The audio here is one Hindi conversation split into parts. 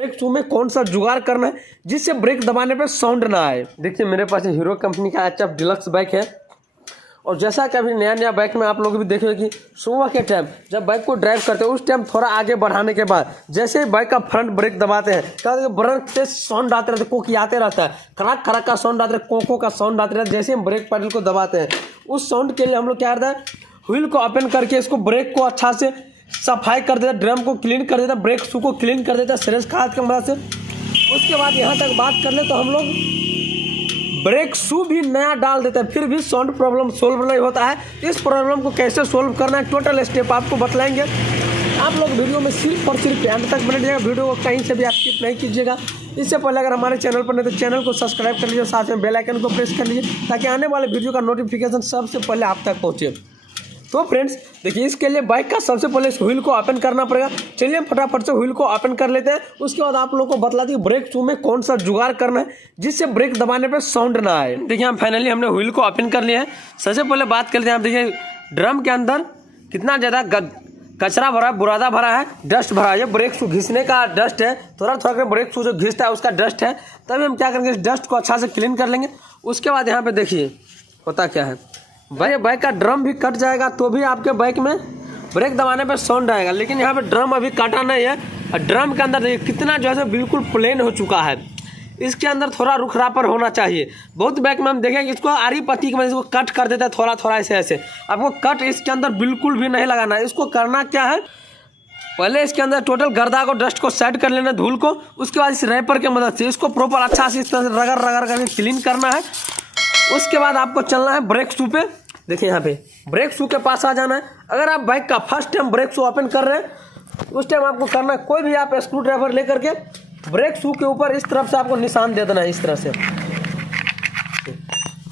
ब्रेक शू में कौन सा जुगाड़ करना है जिससे ब्रेक दबाने पे साउंड ना आए। देखिए मेरे पास हीरो कंपनी का HF डिलक्स बाइक है और जैसा कि अभी नया बाइक में आप लोग भी देखेंगे कि सुबह के टाइम जब बाइक को ड्राइव करते हैं उस टाइम थोड़ा आगे बढ़ाने के बाद जैसे ही बाइक का फ्रंट ब्रेक दबाते हैं क्या ब्रेक से साउंड आते रहते, कोकी आते रहता है, खड़क खड़क का साउंड आते रहता है, कोको का साउंड आते रहता है। जैसे हम ब्रेक पैडल को दबाते हैं उस साउंड के लिए हम लोग क्या करते हैं, व्हील को ओपन करके इसको ब्रेक को अच्छा से सफाई कर देता, ड्रम को क्लीन कर देता, ब्रेक शू को क्लीन कर देता सिरेंज खाद की मदद से। उसके बाद यहाँ तक बात कर ले तो हम लोग ब्रेक शू भी नया डाल देते हैं, फिर भी साउंड प्रॉब्लम सोल्व नहीं होता है। इस प्रॉब्लम को कैसे सोल्व करना है टोटल स्टेप आपको बतलाएंगे। आप लोग वीडियो में सिर्फ और सिर्फ एंड तक बने रहिएगा, वीडियो को कहीं से भी आप स्किप नहीं कीजिएगा। इससे पहले अगर हमारे चैनल पर नहीं तो चैनल को सब्सक्राइब कर लीजिए, साथ में बेल आइकन को प्रेस कर लीजिए ताकि आने वाले वीडियो का नोटिफिकेशन सबसे पहले आप तक पहुँचे। तो फ्रेंड्स देखिए इसके लिए बाइक का सबसे पहले इस व्हील को ओपन करना पड़ेगा। चलिए हम फटाफट से व्हील को ओपन कर लेते हैं। उसके बाद आप लोगों को बतला दी ब्रेक शू में कौन सा जुगाड़ करना है जिससे ब्रेक दबाने पे साउंड ना आए। देखिए हम फाइनली हमने व्हील को ओपन कर लिया है। सबसे पहले बात करते हैं, आप देखिए ड्रम के अंदर कितना ज़्यादा कचरा भरा, बुरादा भरा है, डस्ट भरा है। ये ब्रेक शू घिसने का डस्ट है, थोड़ा थोड़ा ब्रेक शू जो घिसता है उसका डस्ट है। तभी हम क्या करेंगे, इस डस्ट को अच्छा से क्लीन कर लेंगे। उसके बाद यहाँ पे देखिए होता क्या है, भाई बाइक का ड्रम भी कट जाएगा तो भी आपके बाइक में ब्रेक दबाने पे साउंड आएगा। लेकिन यहाँ पे ड्रम अभी काटा नहीं है और ड्रम के अंदर देखिए कितना जो है बिल्कुल प्लेन हो चुका है। इसके अंदर थोड़ा रुखरापर होना चाहिए। बहुत बाइक में हम देखें कि इसको आरी पत्ती की वजह से इसको कट कर देता है थोड़ा थोड़ा ऐसे ऐसे। आपको कट इसके अंदर बिल्कुल भी नहीं लगाना है। इसको करना क्या है, पहले इसके अंदर टोटल गर्दा को, डस्ट को सेट कर लेना, धूल को। उसके बाद इस रैपर की मदद से इसको प्रॉपर अच्छा से इस तरह से रगड़ रगड़ करके क्लीन करना है। उसके बाद आपको चलना है ब्रेक शू पे। देखिए यहाँ पे ब्रेक शू के पास आ जाना है। अगर आप बाइक का first time brake shoe open कर रहे हैं उस टाइम आपको करना है, कोई भी आप स्क्रू ड्राइवर लेकर के ब्रेक शू के ऊपर इस तरफ से आपको निशान दे देना है इस तरह से।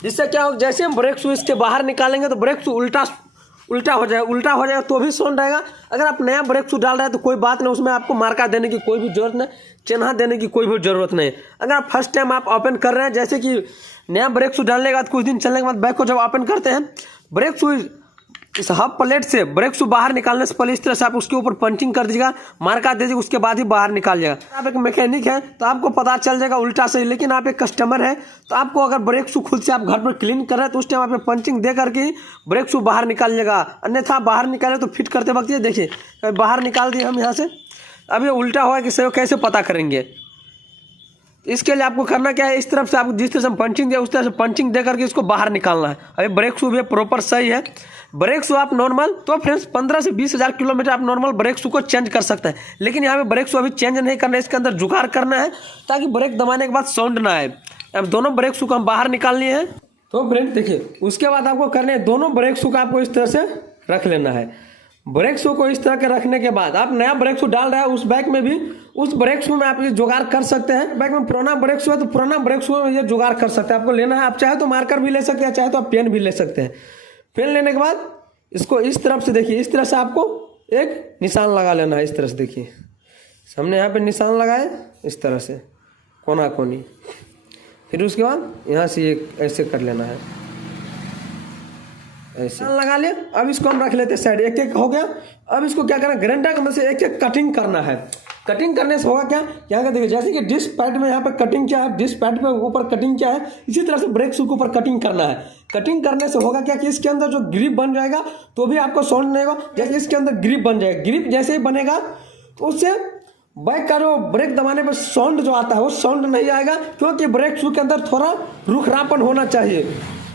इससे क्या हो, जैसे हम ब्रेक शू इसके बाहर निकालेंगे तो ब्रेक शू उल्टा हो जाएगा तो भी साउंड आएगा। अगर आप नया ब्रेक शू डाल रहे हैं तो कोई बात नहीं, उसमें आपको मार्का देने की कोई भी जरूरत नहीं, चिन्ह देने की कोई भी जरूरत नहीं। अगर आप फर्स्ट टाइम आप ओपन कर रहे हैं, जैसे कि नया ब्रेक शू डालने के बाद कुछ दिन चलने के बाद बाइक को जब ओपन करते हैं, ब्रेक शू इस हब प्लेट से ब्रेक शू बाहर निकालने से पहले इस तरह से आप उसके ऊपर पंचिंग कर दीजिएगा, मार्का दे दीजिएगा, उसके बाद ही बाहर निकालिएगा। आप एक मैकेनिक है तो आपको पता चल जाएगा उल्टा सही, लेकिन आप एक कस्टमर है तो आपको अगर ब्रेक शू खुद से आप घर पर क्लीन कर रहे हैं तो उस टाइम आपने पंचिंग दे करके ही ब्रेक शू बाहर निकालिएगा। अन्यथा बाहर निकाले तो फिट करते वक्त ये देखिए बाहर निकाल दिए हम यहाँ से। अब ये उल्टा हुआ कि सही कैसे पता करेंगे। इसके लिए आपको करना क्या है, इस तरफ से आपको जिस तरह से पंचिंग दिया उस तरह से पंचिंग दे करके इसको बाहर निकालना है। अभी ब्रेक शू भी प्रॉपर सही है। ब्रेक शू आप नॉर्मल तो फ्रेंड्स 15 से 20 हज़ार किलोमीटर आप नॉर्मल ब्रेक शू को चेंज कर सकते हैं, लेकिन यहाँ पे ब्रेक शू अभी चेंज नहीं करना है, इसके अंदर जुगाड़ करना है ताकि ब्रेक दबाने के बाद साउंड ना आए। अब दोनों ब्रेक शू को हम बाहर निकाल लिए हैं। तो फ्रेंड्स देखिए उसके बाद आपको करने है, दोनों ब्रेक शू का आपको इस तरह से रख लेना है। ब्रेक शू को इस तरह के रखने के बाद आप नया ब्रेक शू डाल रहे हैं उस बाइक में भी उस ब्रेक शू में आप ये जुगाड़ कर सकते हैं। बाइक में पुराना ब्रेक शू है तो पुराना ब्रेक शू में ये जुगाड़ कर सकते हैं। आपको लेना है, आप चाहे तो मार्कर भी ले सकते हैं, चाहे तो आप पेन भी ले सकते हैं। पेन लेने के बाद इसको इस तरफ से देखिए, इस तरह से आपको एक निशान लगा लेना है। इस तरह से देखिए हमने यहाँ पे निशान लगाए इस तरह से कोना कोनी। फिर उसके बाद यहाँ से ये ऐसे कर लेना है, ऐसे लगा लिया। अब इसको हम रख लेते हैं साइड, एक एक हो गया। अब इसको क्या करना है, ग्राइंडर की मदद से एक एक कटिंग करना है। कटिंग करने से होगा क्या, यहाँ का देखिए जैसे कि डिस्क पैड में यहाँ पे कटिंग क्या है, डिस्क पैड पे ऊपर कटिंग क्या है, इसी तरह से ब्रेक शू के ऊपर कटिंग करना है। कटिंग करने से होगा क्या कि इसके अंदर जो ग्रिप बन जाएगा तो भी आपको साउंड नहीं होगा। जैसे इसके अंदर ग्रिप बन जाएगा, ग्रिप जैसे ही बनेगा तो उससे बाइक का जो ब्रेक दबाने पर साउंड जो आता है वो साउंड नहीं आएगा, क्योंकि ब्रेक शू के अंदर थोड़ा रुखरापन होना चाहिए।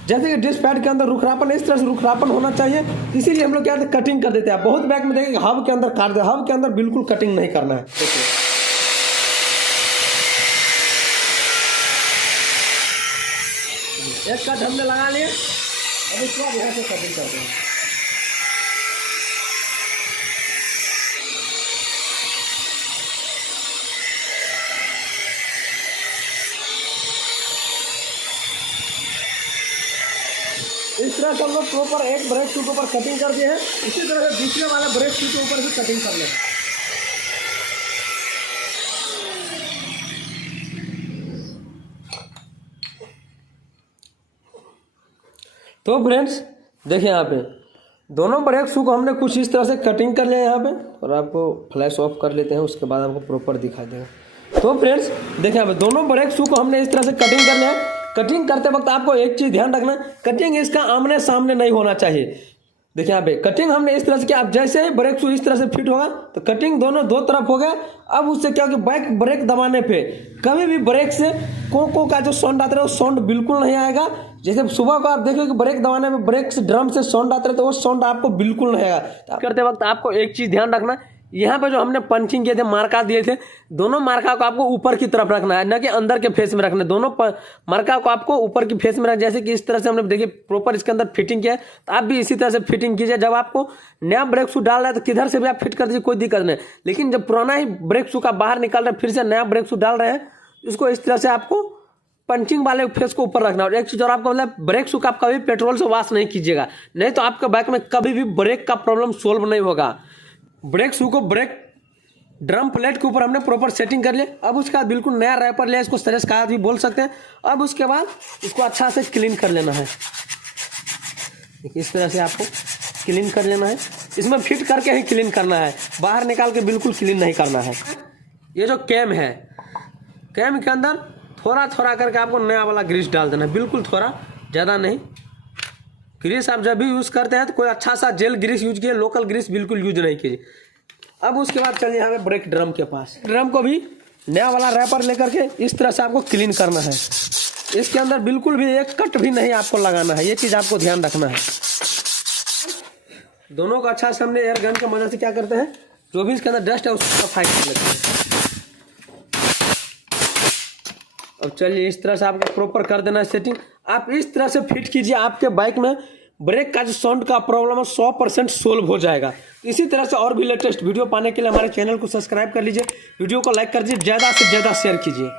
जैसे कि डिस्क पैड के अंदर रुखरापन, इस तरह से रुखरापन होना चाहिए, इसीलिए हम लोग क्या कटिंग कर देते हैं। बहुत बाइक में देखेंगे हब के अंदर काट दे, हब के अंदर बिल्कुल कटिंग नहीं करना है। एक कट हमने लगा लिया, अब इसके बाद यहाँ से कटिंग करते हैं। इस तरह से हम लोग प्रॉपर एक ब्रेक शू के ऊपर कटिंग कर दिए हैं। इसी तरह से दूसरे वाले ब्रेक शू के ऊपर भी कटिंग कर लें। तो फ्रेंड्स देखिए यहाँ पे दोनों ब्रेक शू को हमने कुछ इस तरह से कटिंग कर लिया यहाँ पे, और आपको फ्लैश ऑफ कर लेते हैं, उसके बाद आपको प्रॉपर दिखाई देगा। तो फ्रेंड्स देखिए अब दोनों ब्रेक शू को हमने इस तरह से कटिंग कर लिया है। कटिंग करते वक्त आपको एक चीज़ ध्यान रखना, कटिंग इसका आमने सामने नहीं होना चाहिए। देखिए यहाँ पे कटिंग हमने इस तरह से किया। अब जैसे ही ब्रेक शू इस तरह से फिट होगा तो कटिंग दोनों दो तरफ हो गया। अब उससे क्या होगा, बैक ब्रेक दबाने पे कभी भी ब्रेक से को का जो साउंड आता है वो साउंड बिल्कुल नहीं आएगा। जैसे सुबह को आप देखो कि ब्रेक दबाने में ब्रेक से ड्रम से साउंड आता है तो वो साउंड आपको बिल्कुल नहीं आएगा। तो करते वक्त आपको एक चीज़ ध्यान रखना, यहाँ पे जो हमने पंचिंग किए थे, मार्का दिए थे, दोनों मार्का को आपको ऊपर की तरफ रखना है, न कि अंदर के फेस में रखना है। दोनों मार्का को आपको ऊपर की फेस में रखना, जैसे कि इस तरह से हमने देखिए प्रॉपर इसके अंदर फिटिंग किया है। तो आप भी इसी तरह से फिटिंग कीजिए। जब आपको नया ब्रेक शू डाल रहा है तो किधर से भी आप फिट कर दीजिए, कोई दिक्कत नहीं। लेकिन जब पुराना ही ब्रेक शू का बाहर निकाल रहे हैं, फिर से नया ब्रेक शू डाल रहे हैं, इसको इस तरह से आपको पंचिंग वाले फेस को ऊपर रखना। और एक चीज़ और आपको मतलब ब्रेक शू का आप कभी पेट्रोल से वॉश नहीं कीजिएगा, नहीं तो आपके बाइक में कभी भी ब्रेक का प्रॉब्लम सोल्व नहीं होगा। ब्रेक शू को ब्रेक ड्रम प्लेट के ऊपर हमने प्रॉपर सेटिंग कर लिया। अब उसके बाद बिल्कुल नया रैपर लिया, इसको सरेस का भी बोल सकते हैं। अब उसके बाद इसको अच्छा से क्लीन कर लेना है। इस तरह से आपको क्लीन कर लेना है, इसमें फिट करके ही क्लीन करना है, बाहर निकाल के बिल्कुल क्लीन नहीं करना है। ये जो कैम है, कैम के अंदर थोड़ा थोड़ा करके आपको नया वाला ग्रीस डाल देना है, बिल्कुल थोड़ा, ज़्यादा नहीं। ग्रीस आप जब भी यूज़ करते हैं तो कोई अच्छा सा जेल ग्रीस यूज कीजिए, लोकल ग्रीस बिल्कुल यूज नहीं कीजिए। अब उसके बाद चलिए हमें ब्रेक ड्रम के पास। ड्रम को भी नया वाला रैपर लेकर के इस तरह से आपको क्लीन करना है। इसके अंदर बिल्कुल भी एक कट भी नहीं आपको लगाना है, ये चीज़ आपको ध्यान रखना है। दोनों को अच्छा से हमने एयर गन की मदद से क्या करते हैं, जो भी इसके अंदर डस्ट है उसको सफाई कर लेते हैं। अब चलिए इस तरह से आपको प्रॉपर कर देना है सेटिंग। आप इस तरह से फिट कीजिए, आपके बाइक में ब्रेक का जो साउंड का प्रॉब्लम है 100% सोल्व हो जाएगा। इसी तरह से और भी लेटेस्ट वीडियो पाने के लिए हमारे चैनल को सब्सक्राइब कर लीजिए, वीडियो को लाइक कर दीजिए, ज़्यादा से ज़्यादा शेयर कीजिए।